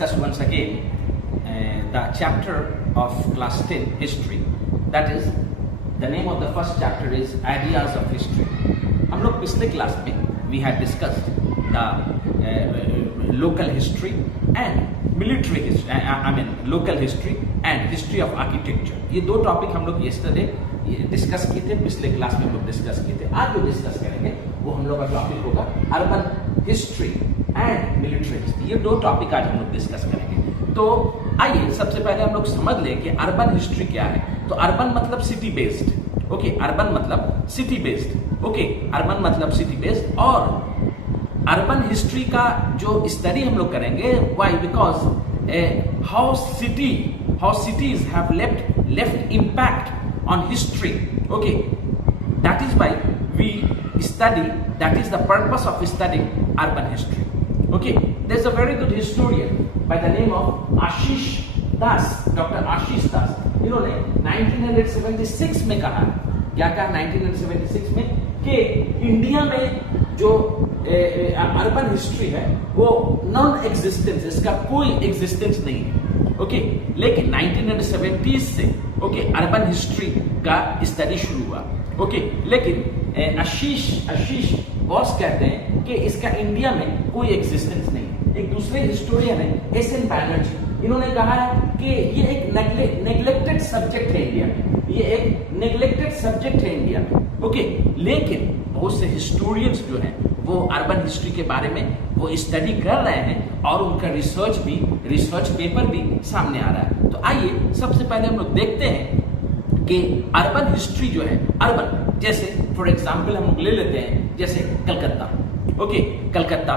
discuss once again the chapter of class 10 history. That is, the name of the first chapter is Ideas of History. हम लोग पिछले class में we had discussed the local history and military history. I mean local history and history of architecture. ये दो topic हम लोग yesterday discuss किए थे, पिछले क्लास में हम लोग डिस्कस किए थे. आज जो डिस्कस करेंगे वो हम लोग का टॉपिक होगा urban history and military history. ये दो टॉपिक आज हम लोग डिस्कस करेंगे. तो आइए सबसे पहले हम लोग समझ लें कि अर्बन हिस्ट्री क्या है. तो अर्बन मतलब सिटी बेस्ड. ओके, अर्बन मतलब सिटी बेस्ड. ओके, अर्बन मतलब सिटी बेस्ड. और अर्बन हिस्ट्री का जो स्टडी हम लोग करेंगे, why? Because how cities have left impact on history. Okay, that is why we study, that is the purpose of studying urban history. Okay, there's a very good historian by the name of Ashish Das, Dr. Ashish Das. इन्होंने 1976 में कहा, क्या कहा 1976 में, कि India में जो urban history है वो नॉन एग्जिस्टेंस, इसका कोई एग्जिस्टेंस नहीं है. ओके, लेकिन 1970s से अर्बन हिस्ट्री का स्टडी शुरू हुआ. ओके, लेकिन आशीष बॉस कहते हैं कि इसका इंडिया में कोई एग्जिस्टेंस नहीं है. एक दूसरे हिस्टोरियन है एस.एन. बैनर्जी, इन्होंने कहा है कि ये एक नेग्लेक्टेड सब्जेक्ट है इंडिया में. ये एक नेग्लेक्टेड सब्जेक्ट है इंडिया में. ओके, लेकिन बहुत से हिस्टोरियंस जो हैं वो अर्बन हिस्ट्री के बारे में वो स्टडी कर रहे हैं और उनका रिसर्च पेपर भी सामने आ रहा है. तो आइए सबसे पहले हम लोग देखते हैं कि अर्बन हिस्ट्री जो है, अर्बन जैसे फॉर एग्जांपल हम लोग ले लेते हैं जैसे कलकत्ता. ओके, कलकत्ता,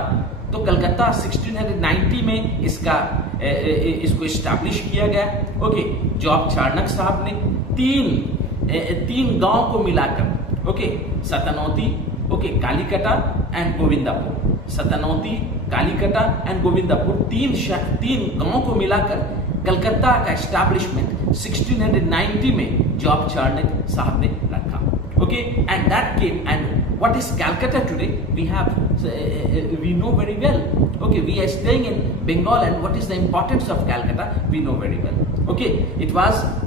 तो कलकत्ता 1690 में इसको एस्टैब्लिश किया गया. ओके, जॉब चार्नक साहब ने तीन गांव को मिलाकर, okay, Satnauti, okay, Kalikata and Govindapur, Satnauti, Kalikata and Govindapur, तीन गांवों को मिलाकर कलकत्ता का एस्टैब्लिशमेंट 1690 में जॉब चार्नक साहब ने रखा. Okay, and that came, and what is Calcutta today? We know very well. Okay, we are staying in Bengal, and what is the importance of Calcutta? We know very well. Okay,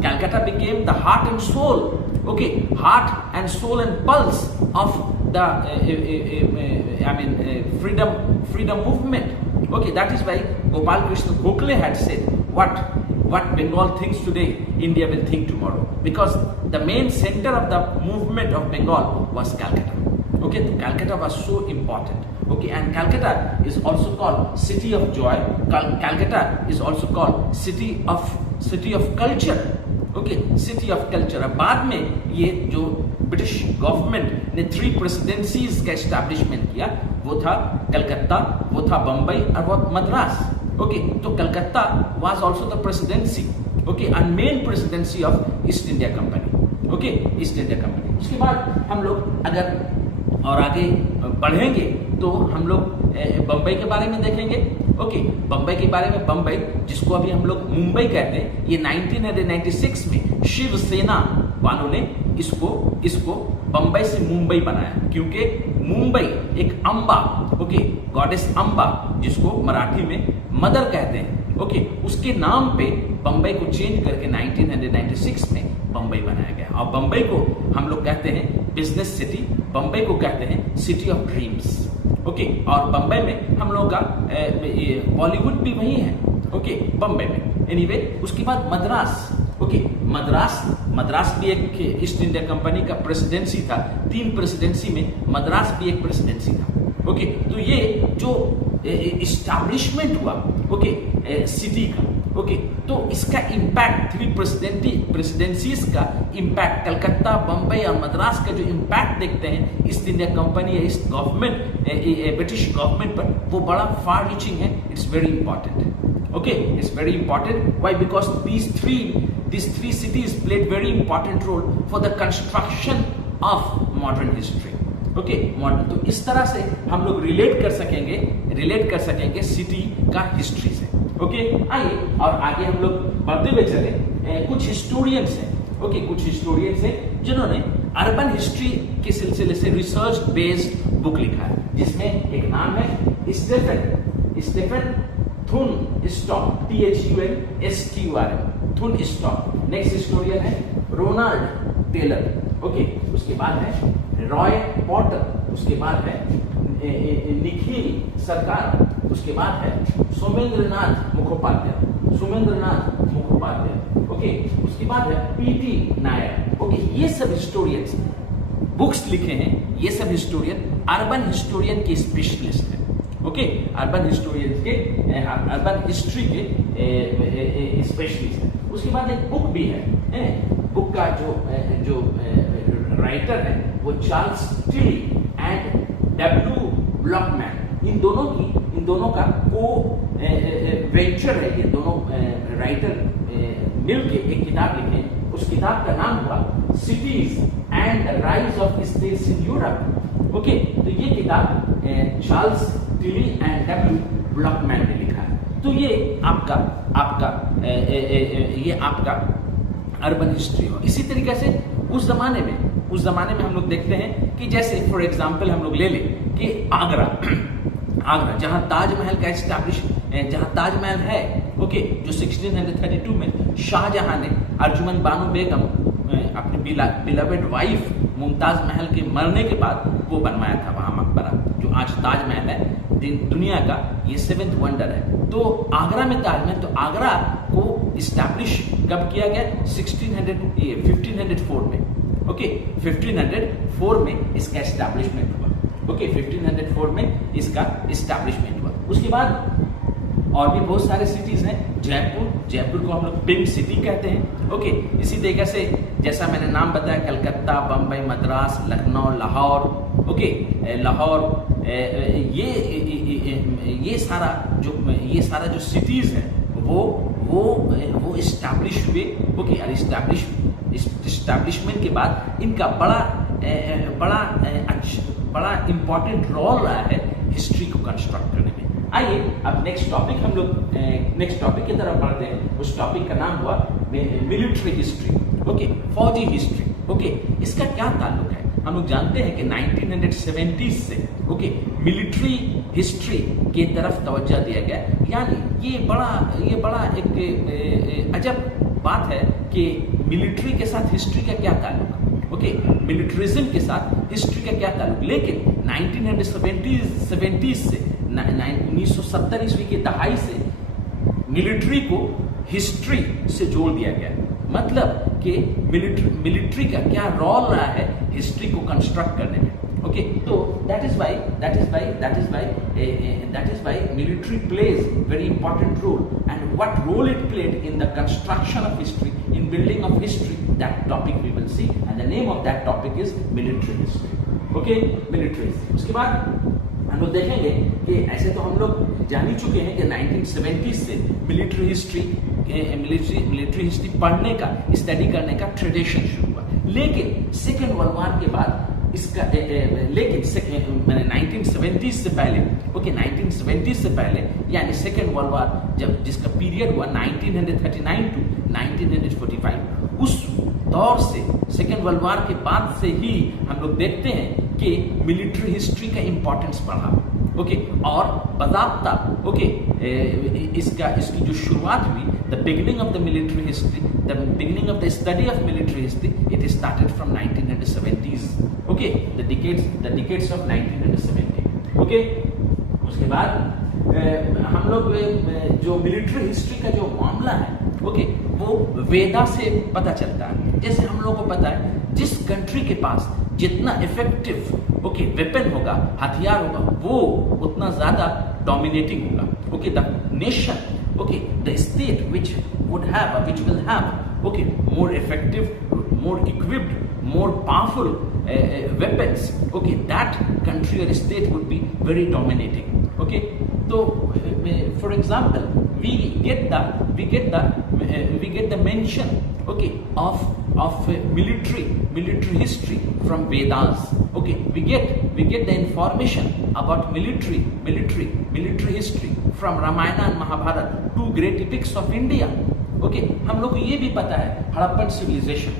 Calcutta became the heart and soul. Okay, heart and soul and pulse of the freedom movement. Okay, that is why Gopal Krishna Gokhale had said, what Bengal thinks today, India will think tomorrow, because the main center of the movement of Bengal was Calcutta. Okay, Calcutta was so important. Okay, and Calcutta is also called city of joy. Calcutta is also called city of culture. Okay, city of culture. अब बाद में ये जो British government ने 3 presidencies का establishment किया, वो था कलकत्ता, वो था बम्बई और वो मद्रास. ओके, तो Calcutta was also the presidency, okay, and main presidency of east India company. Okay, east India company. उसके बाद हम लोग अगर और आगे बढ़ेंगे तो हम लोग बम्बई के बारे में देखेंगे. ओके, बम्बई के बारे में, बम्बई जिसको अभी हम लोग मुंबई कहते हैं, ये 1996 में शिवसेना वालों ने इसको बम्बई से मुंबई बनाया, क्योंकि मुंबई एक अम्बा, ओके, गॉडेस अम्बा जिसको मराठी में मदर कहते हैं, ओके, उसके नाम पे बम्बई को चेंज करके 1996 में बम्बई बनाया गया. और बम्बई को हम लोग कहते हैं बिजनेस सिटी, बम्बई को कहते हैं सिटी ऑफ ड्रीम्स. ओके, और बम्बई में हम लोग का बॉलीवुड भी वही है. ओके, बम्बई में. एनीवे, उसके बाद मद्रास. ओके, मद्रास भी एक ईस्ट इंडिया कंपनी का प्रेसिडेंसी था. 3 प्रेसिडेंसी में मद्रास भी एक प्रेसिडेंसी था. ओके, तो ये जो एस्टैब्लिशमेंट हुआ, ओके, सिटी का, ओके, तो इसका इम्पैक्ट 3 प्रेसिडेंसीज का इम्पैक्ट, कलकत्ता, बम्बई और मद्रास का जो इम्पैक्ट देखते हैं ईस्ट इंडिया कंपनी या ईस्ट गवर्नमेंट, ब्रिटिश गवर्नमेंट पर, वो बड़ा फार रीचिंग है. It's very important. Okay, it's very important. Why? Because these three cities played very important role for the construction of modern history. Okay, modern. तो इस तरह से हम लोग रिलेट कर सकेंगे सिटी का हिस्ट्री से. ओके, आइए और आगे हम लोग बढ़ते हुए चले. कुछ हिस्टोरियंस हैं, ओके, कुछ हिस्टोरियंस हैं जिन्होंने अर्बन हिस्ट्री के सिलसिले से रिसर्च बेस्ड बुक लिखा है, जिसमें एक नाम है स्टेफन थुनस्टॉर्म, THUNSTURM, थुनस्टॉर्म। नेक्स्ट हिस्टोरियन है रोनाल्ड टेलर, ओके। उसके बाद है रॉय पॉटर, उसके बाद है निखिल सरकार, उसके बाद है सोमेंद्रनाथ मुखोपाध्याय, ओके। उसके बाद है PT नायर, ओके। ये सब हिस्टोरियंस बुक्स लिखे हैं, ये सब हिस्टोरियन अर्बन हिस्टोरियन के स्पेशलिस्ट हैं, ओके। अर्बन हिस्टोरियन के अर्बन हिस्ट्री के स्पेशलिस्ट हैं। उसके बाद एक बुक भी है, बुक का जो राइटर है वो चार्ल्स टिली एंड W ब्लॉकमैन, इन दोनों का को वेंचर है। ये दोनों राइटर मिलके एक किताब लिखे, उस किताब का नाम हुआ cities and the rise of states in Europe, okay. तो ये किताब चार्ल्स टिली एंड W ब्लॉकमैन ने लिखा है। तो ये आपका अर्बन हिस्ट्री हो। इसी तरीके से उस जमाने में हम लोग देखते हैं कि जैसे फॉर एग्जांपल हम लोग ले लें कि आगरा जहां ताजमहल का जहां ताजमहल है, ओके, जो 1632 में शाहजहां ने अर्जुमन बानो बेगम अपनी बिलवेड वाइफ मुमताज महल के मरने के बाद वो बनवाया था वहां मकबरा, जो आज ताजमहल है, दुनिया का ये 7th वंडर है। तो आगरा में ताजमहल, तो आगरा को इस्टेब्लिश कब किया गया? 1504 में, ओके। 1504 में इसका इस्टेब्लिशमेंट हुआ, ओके। 1504 में इसका इस्टेब्लिशमेंट हुआ। उसके बाद और भी बहुत सारे सिटीज हैं। जयपुर को हम लोग पिंक सिटी कहते हैं, ओके। इसी तरीके से जैसा मैंने नाम बताया, कलकत्ता, बम्बई, मद्रास, लखनऊ, लाहौर, ओके। लाहौर, ये सारा जो सिटीज है वो इस्टेब्लिश हुए, ओके। और इस्टेब्लिशमेंट के बाद इनका बड़ा इंपॉर्टेंट रोल रहा है हिस्ट्री को कंस्ट्रक्ट करने में। आइए अब नेक्स्ट टॉपिक की तरफ बढ़ते हैं। उस टॉपिक का नाम हुआ मिलिट्री हिस्ट्री, ओके, फौजी हिस्ट्री, ओके। इसका क्या ताल्लुक है? हम लोग जानते हैं कि 1970s से, ओके, मिलिट्री हिस्ट्री की तरफ तवज्जो दिया गया। यानी ये बड़ा एक अजब बात है कि मिलिट्री के साथ हिस्ट्री का क्या ताल्लुक, ओके। मिलिट्रिज्म के साथ हिस्ट्री का क्या ताल्लुक? लेकिन 1970s से 1970 ईस्वी की दहाई से मिलिट्री को हिस्ट्री से जोड़ दिया गया। मतलब कि मिलिट्री का क्या रोल रहा है हिस्ट्री को कंस्ट्रक्ट करने में, ओके। तो that is why military plays very important role, and what role it played in the construction of history, in building of history, that topic we will see, and the name of that topic is military history, okay, military। उसके बाद हम लोग देखेंगे कि ऐसे तो हम लोग जान ही चुके हैं कि 1970s से मिलिट्री हिस्ट्री पढ़ने का, स्टडी करने का ट्रेडिशन शुरू हुआ। लेकिन सेकेंड वर्ल्ड वॉर के बाद इसका मैंने 1970s से पहले, ओके, 1970s से पहले यानी सेकेंड वर्ल्ड वॉर जिसका पीरियड हुआ 1939 टू 1945, उस दौर से सेकेंड वर्ल्ड वॉर के बाद से ही हम लोग देखते हैं कि मिलिट्री हिस्ट्री का इंपॉर्टेंस बढ़ा, ओके। और बज़ाब्ता, ओके, इसकी जो शुरुआत हुई, the beginning of the military history, the beginning of the study of military history, it started from 1970s, okay, the decades of 1970, okay. उसके बाद हम लोग जो मिलिट्री हिस्ट्री का जो मामला है, ओके, वो वेदा से पता चलता है। जैसे हम लोगों को पता है, जिस कंट्री के पास जितना इफेक्टिव, ओके, वेपन होगा, हथियार होगा, वो उतना ज्यादा डोमिनेटिंग होगा, okay. The nation, okay, the state which will have, okay, more effective, more equipped, more powerful weapons, okay, that country or state would be very dominating, okay. So for example, we get the mention, okay, of military history from Vedas, okay. We get the information about military history from Ramayana and Mahabharata, two great epics of India, okay. हम लोग को ये भी पता है Harappan civilisation,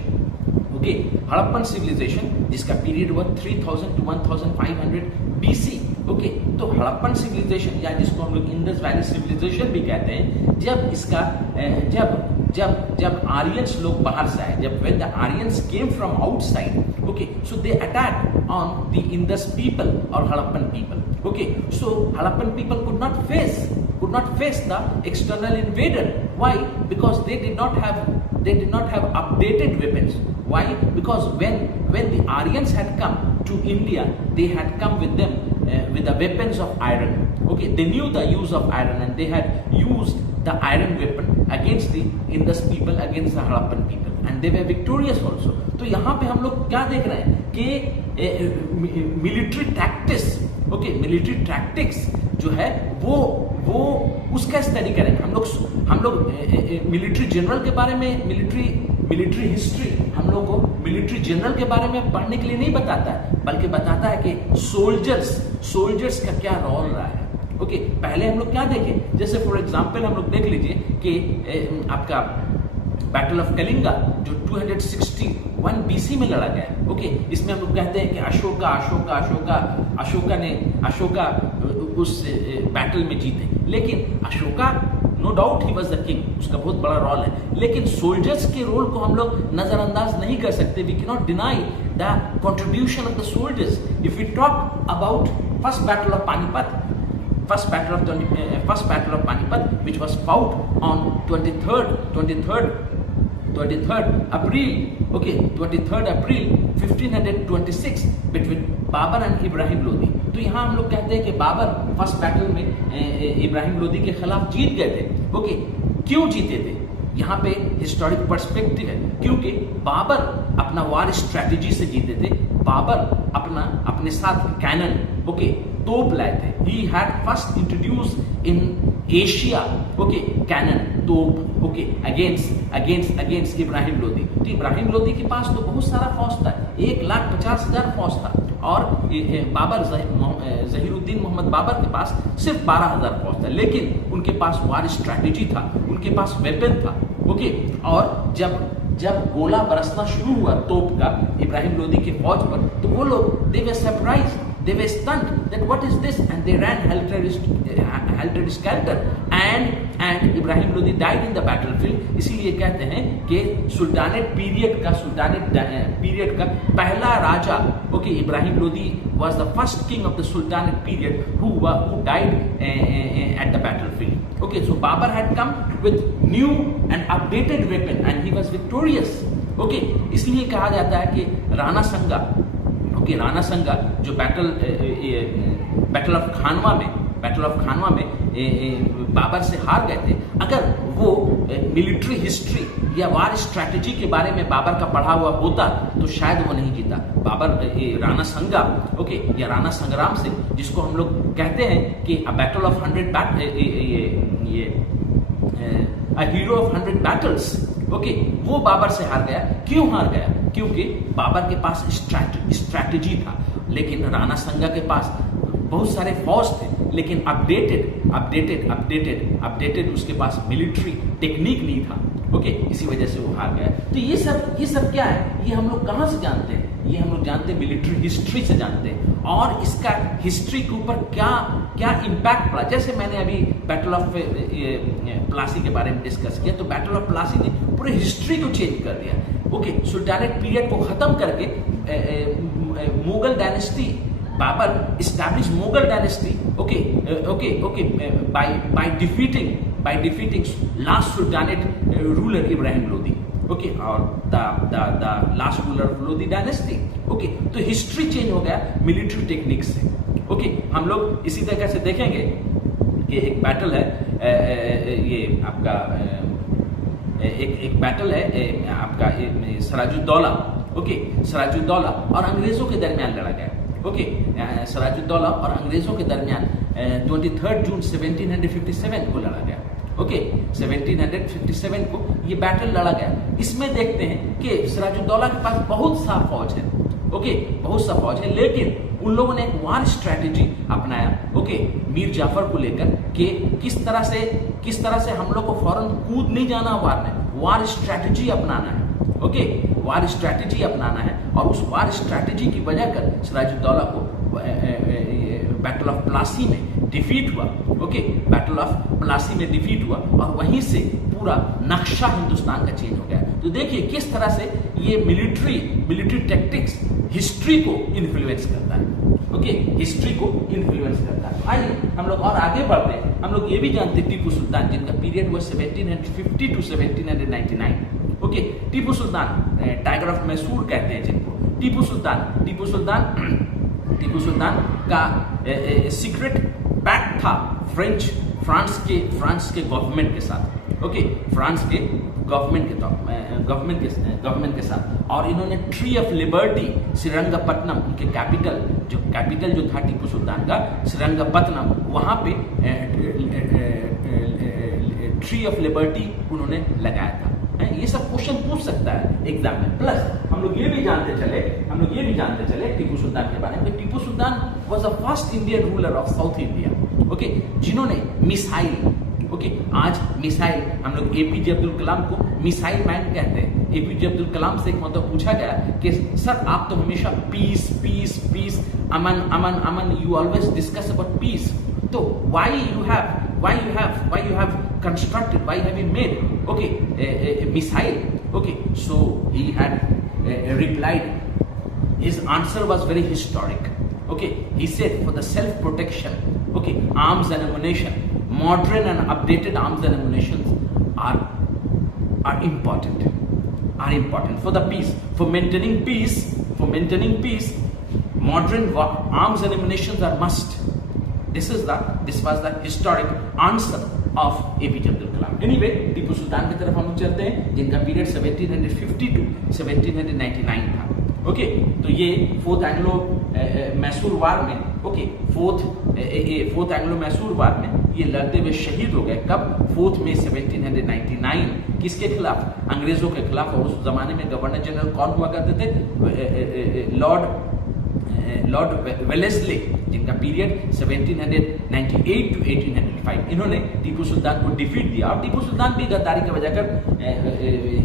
okay, Harappan civilisation जिसका period हुआ 3000 to 1500 BC, okay, तो हड़प्पन सिविलाइजेशन या जिसको हम लोग इंडस वैली सिविलाइजेशन भी कहते हैं, जब इसका जब आर्यंस लोग बाहर से आए, जब when the Aryans came from outside, okay, so they attacked on the Indus people or Harappan people. Okay, so Harappan people could not face the external invader. Why? Because they did not have updated weapons. Why? Because when the Aryans had come to India, they had come with them with the weapons of iron. Okay, they knew the use of iron and they had used the iron weapon against the Indus people, against the Harappan people, and they were victorious also. तो यहाँ पे हम लोग क्या देख रहे हैं कि मिलिट्री टैक्टिक्स जो है वो उसका स्टडी करेंगे हम लोग मिलिट्री जनरल के बारे में, मिलिट्री हिस्ट्री हम लोग को मिलिट्री जनरल के बारे में पढ़ने के लिए नहीं बताता है, बल्कि बताता है कि सोल्जर्स का क्या रोल रहा है। ओके, पहले हम लोग क्या देखें, जैसे फॉर एग्जांपल हम लोग देख लीजिए कि आपका बैटल ऑफ कलिंगा जो 261 बीसी में लड़ा गया। ओके, इसमें हम लोग कहते हैं कि अशोका उस बैटल में जीते, लेकिन Ashoka no doubt he was the king, उसका बहुत बड़ा रोल है, लेकिन सोल्जर्स के रोल को हम लोग नजरअंदाज नहीं कर सकते। We can not deny the contribution of the soldiers. If we talk about first battle of Panipat, first battle of Panipat, which was fought on 23rd April, okay, 23rd April 1526 between Babur and Ibrahim Lodi. तो यहाँ हम लोग कहते हैं कि Babar first battle में इब्राहिम लोदी के खिलाफ जीत गए थे। ओके, क्यों जीते थे? यहाँ पे हिस्टोरिक पर्सपेक्टिव है, क्योंकि बाबर अपना वार स्ट्रेटेजी से जीते थे। बाबर अपने साथ कैनन, ओके, तोप लाए थे। He had first introduce in Asia, okay, cannon, तोप, ओके, अगेंस्ट इब्राहिम लोदी। तो इब्राहिम लोदी के पास तो बहुत सारा फौज था, 1,50,000 फौज था, और बाबर जहीरुद्दीन मोहम्मद बाबर के पास सिर्फ 12,000 फौज था, लेकिन उनके पास वार स्ट्रैटेजी था, उनके पास वेपन था। ओके, और जब गोला बरसना शुरू हुआ तोप का इब्राहिम लोदी के फौज पर, तो वो लोग दे वर surprised, they were stunned that what is this, and they ran helter-skelter, and Ibrahim Lodi died in the battlefield। इसीलिए कहते हैं कि सुल्तानेट पीरियड का पहला राजा, okay, Ibrahim Lodi was the first king of the sultanate period who died at the battlefield। okay, so Babar had come with new and updated weapon and he was victorious। okay, इसलिए कहा जाता है कि राणा संगा जो बैटल ऑफ खानवा में बाबर से हार गए थे, अगर वो मिलिट्री हिस्ट्री या वार स्ट्रैटेजी के बारे में बाबर का पढ़ा हुआ होता तो शायद वो नहीं जीता। राणा संगा, ओके, या राणा संग्राम सिंह, जिसको हम लोग कहते हैं कि battle of 100 hero of 100 battles, okay, वो बाबर से हार गया। क्यों हार गया? क्योंकि बाबर के पास स्ट्रैटेजी था, लेकिन राणा संगा के पास बहुत सारे फौज थे, लेकिन अपडेटेड उसके पास मिलिट्री टेक्निक नहीं था। ओके, इसी वजह से वो हार गया। तो ये सब क्या है? ये हम लोग कहाँ से जानते हैं? ये हम लोग जानते हैं मिलिट्री हिस्ट्री से जानते हैं, और इसका हिस्ट्री के ऊपर क्या इम्पैक्ट पड़ा। जैसे मैंने अभी बैटल ऑफ प्लासी के बारे में डिस्कस किया, तो बैटल ऑफ प्लासी ने पूरे हिस्ट्री को चेंज कर दिया। ओके, सुल्तानेट पीरियड को खत्म करके Mughal dynasty, Babur establish Mughal dynasty, by defeating last sultanate ruler Ibrahim Lodi, okay, और the last ruler of Lodi dynasty। okay, तो हिस्ट्री चेंज हो गया मिलिट्री टेक्निक से। ओके, हम लोग इसी तरह से देखेंगे कि एक बैटल है, ये आपका एक बैटल है आपका सिराजुद्दौला। ओके, सिराजुद्दौला और अंग्रेजों के दरमियान लड़ा गया। ओके, सिराजुद्दौला और अंग्रेजों के दरमियान 23 जून 1757 को लड़ा गया। ओके, 1757 को ये बैटल लड़ा गया। इसमें देखते हैं कि सिराजुद्दौला के पास बहुत सा फौज है। ओके, बहुत सा फौज है, लेकिन उन लोगों ने एक वार स्ट्रैटेजी अपनाया। ओके, मीर जाफर को लेकर कि किस तरह से हम लोग को फौरन कूद नहीं जाना वार में, वार स्ट्रैटेजी अपनाना है। ओके, वार स्ट्रैटेजी अपनाना है, और उस वार स्ट्रैटेजी की वजह कर सिराजुद्दौला को बैटल ऑफ प्लासी में डिफीट हुआ, ओके, बैटल ऑफ प्लासी में डिफीट हुआ और वहीं से पूरा नक्शा हिंदुस्तान का चेंज हो गया। तो देखिए किस तरह से ये मिलिट्री टैक्टिक्स हिस्ट्री को इन्फ्लुएंस करता है, ओके, हिस्ट्री को इन्फ्लुएंस करता है। तो आइए हम लोग और आगे बढ़ते हैं। हम लोग ये भी जानते हैं टीपू सुल्तान जिनका पीरियड हुआ 1750 to 1799, okay. Tipu Sultan tiger of Mysore कहते हैं जिनको। टीपू सुल्तान का सीक्रेट पैक्ट था फ्रांस के गवर्नमेंट के साथ, ओके, फ्रांस के गवर्नमेंट के साथ। और इन्होंने ट्री ऑफ लिबर्टी श्रीरंगपट्टनम, उनके कैपिटल जो था टीपू सुल्तान का श्रीरंगपट्टनम, वहां पे ट्री ऑफ लिबर्टी उन्होंने लगाया था। ये सब क्वेश्चन पूछ सकता है एग्जाम में। प्लस हम लोग ये भी जानते चले टीपू सुल्तान के बारे में। Tipu Sultan was the first Indian ruler of South India, okay, जिन्होंने मिसाइल, ओके, आज मिसाइल हम लोग एपीजे अब्दुल कलाम को मिसाइल मैन कहते हैं। एपीजे अब्दुल कलाम से एक मतलब पूछा गया कि सर आप तो हमेशा पीस पीस पीस, अमन अमन अमन, you always discuss about peace, तो why you have constructed, why have you made, okay, a missile, okay? So he had replied, his answer was very historic, okay. He said for the self protection, okay, arms and ammunition, modern and updated arms and ammunitions are important for the peace, for maintaining peace, modern arms and ammunitions are must. This was the historic answer of APJ Abdul Kalam. Anyway, Tipu Sultan की तरफ हम लोग चलते हैं जिनका period 1750 to 1799 था, okay. तो ये फोर्थ एंग्लो मैसूर वार में, ओके, फोर्थ एंग्लो मैसूर वार में ये लड़ते हुए शहीद हो गए। कब? 4 मई 1799। किसके खिलाफ? अंग्रेजों के खिलाफ। और उस जमाने में गवर्नर जनरल कौन हुआ करते थे? लॉर्ड वेलेस्ले, जिनका पीरियड 1798 टू 1805। इन्होंने टीपू सुल्तान को डिफीट दिया और टीपू सुल्तान भी गद्दारी की वजह कर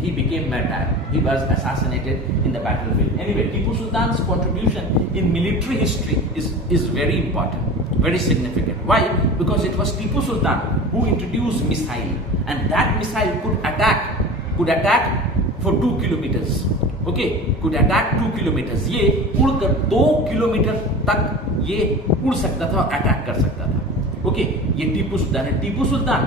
he became martyr, he was assassinated in the battlefield. Anyway, Tipu Sultan's contribution in military history is very important, very significant. Why? Because it was Tipu Sultan who introduced missile, and that missile could attack for 2 kilometers. Okay, could attack 2 kilometre. ये उड़कर 2 kilometre तक ये उड़ सकता था और attack कर सकता था, ओके। ये टीपू सुल्तान है। टीपू सुल्तान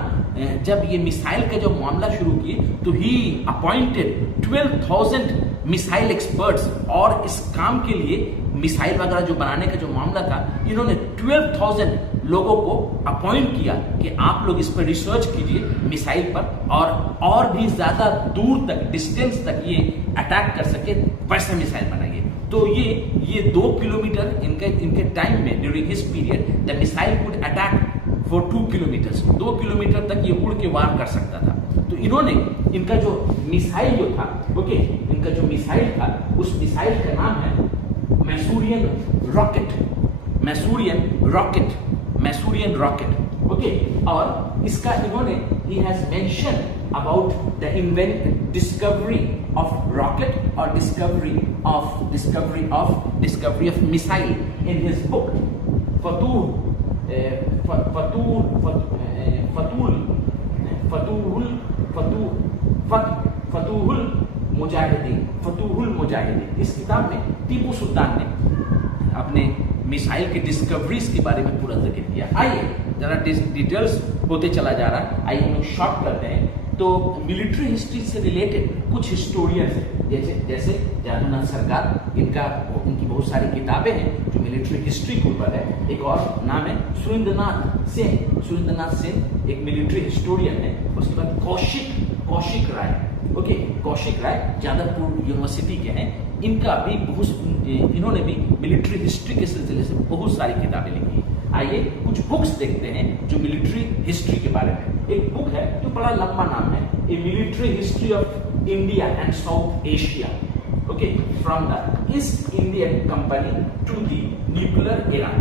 जब ये मिसाइल का जो मामला शुरू किए तो ही अपॉइंटेड 12,000 मिसाइल एक्सपर्ट्स, और इस काम के लिए मिसाइल वगैरह जो बनाने का जो मामला था, इन्होंने 12,000 लोगों को अपॉइंट किया कि आप लोग इस पर रिसर्च कीजिए मिसाइल पर, और भी ज्यादा दूर तक, डिस्टेंस तक ये अटैक कर सके, वैसे मिसाइल बनाइए। तो ये 2 किलोमीटर इनके टाइम में, during his period, the missile could attack for 2 kilometre. 2 kilometre तक ये उड़ के वार कर सकता था। तो इन्होंने इनका जो मिसाइल जो था, ओके, इनका जो मिसाइल था, उस मिसाइल का नाम है मैसूरियन रॉकेट, ओके। और इसका इन्होंने, he has mentioned about the discovery of rocket or discovery of missile in his book फतूहुल Mujahideen. इस किताब में टीपू सुल्तान ने अपने मिसाइल की डिस्कवरीज के बारे में पूरा जिक्र किया। आइए जरा डिटेल्स होते चला जा रहा है, आइए हम लोग शॉर्ट करते हैं। तो मिलिट्री हिस्ट्री से रिलेटेड कुछ हिस्टोरियंस हैं, जैसे जादूनाथ सरकार, इनकी बहुत सारी किताबें हैं जो मिलिट्री हिस्ट्री के ऊपर है। एक और नाम है सुरेंद्रनाथ सेन एक मिलिट्री हिस्टोरियन है। उसके बाद कौशिक राय, ओके, कौशिक राय जादवपुर यूनिवर्सिटी के हैं। इन्होंने भी मिलिट्री हिस्ट्री के सिलसिले से बहुत सारी किताबें लिखी। आइए कुछ बुक्स देखते हैं जो मिलिट्री हिस्ट्री के बारे में। एक बुक है जो बड़ा लंबा नाम है, a military history of India and South Asia, okay, from the East Indian Company to the nuclear era.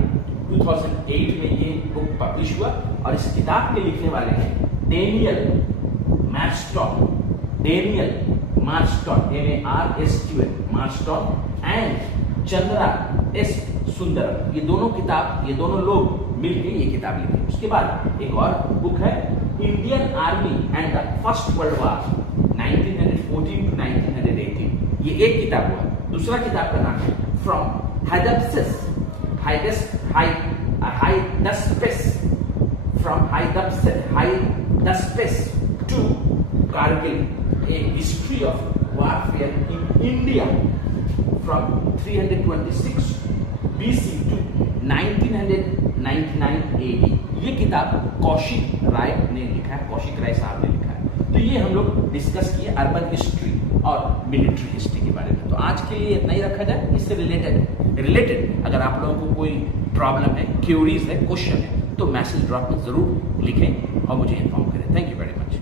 2008 में ये बुक पब्लिश हुआ और इस किताब के लिखने वाले हैं Daniel Marston, MARSTON, MARSTON, and Chandra S Sundaram, ये दोनों लोग मिलकर ये किताब लिखी। उसके बाद एक और बुक है Indian army and the first world war 1914 to 1918, ये एक किताब हुआ। दूसरा किताब का नाम है from Hydaspes to Kargil, a history of warfare in India from 326 BC to 1999 AD। ये किताब कौशिक राय ने लिखा है, कौशिक राय साहब ने लिखा है। तो ये हम लोग डिस्कस किए अर्बन हिस्ट्री और मिलिट्री हिस्ट्री के बारे में। तो आज के लिए इतना ही रखा जाए। इससे रिलेटेड अगर आप लोगों को कोई प्रॉब्लम है, क्यूरीज है, क्वेश्चन है, तो मैसेज ड्रॉप में जरूर लिखें और मुझे इन्फॉर्म करें। Thank you very much.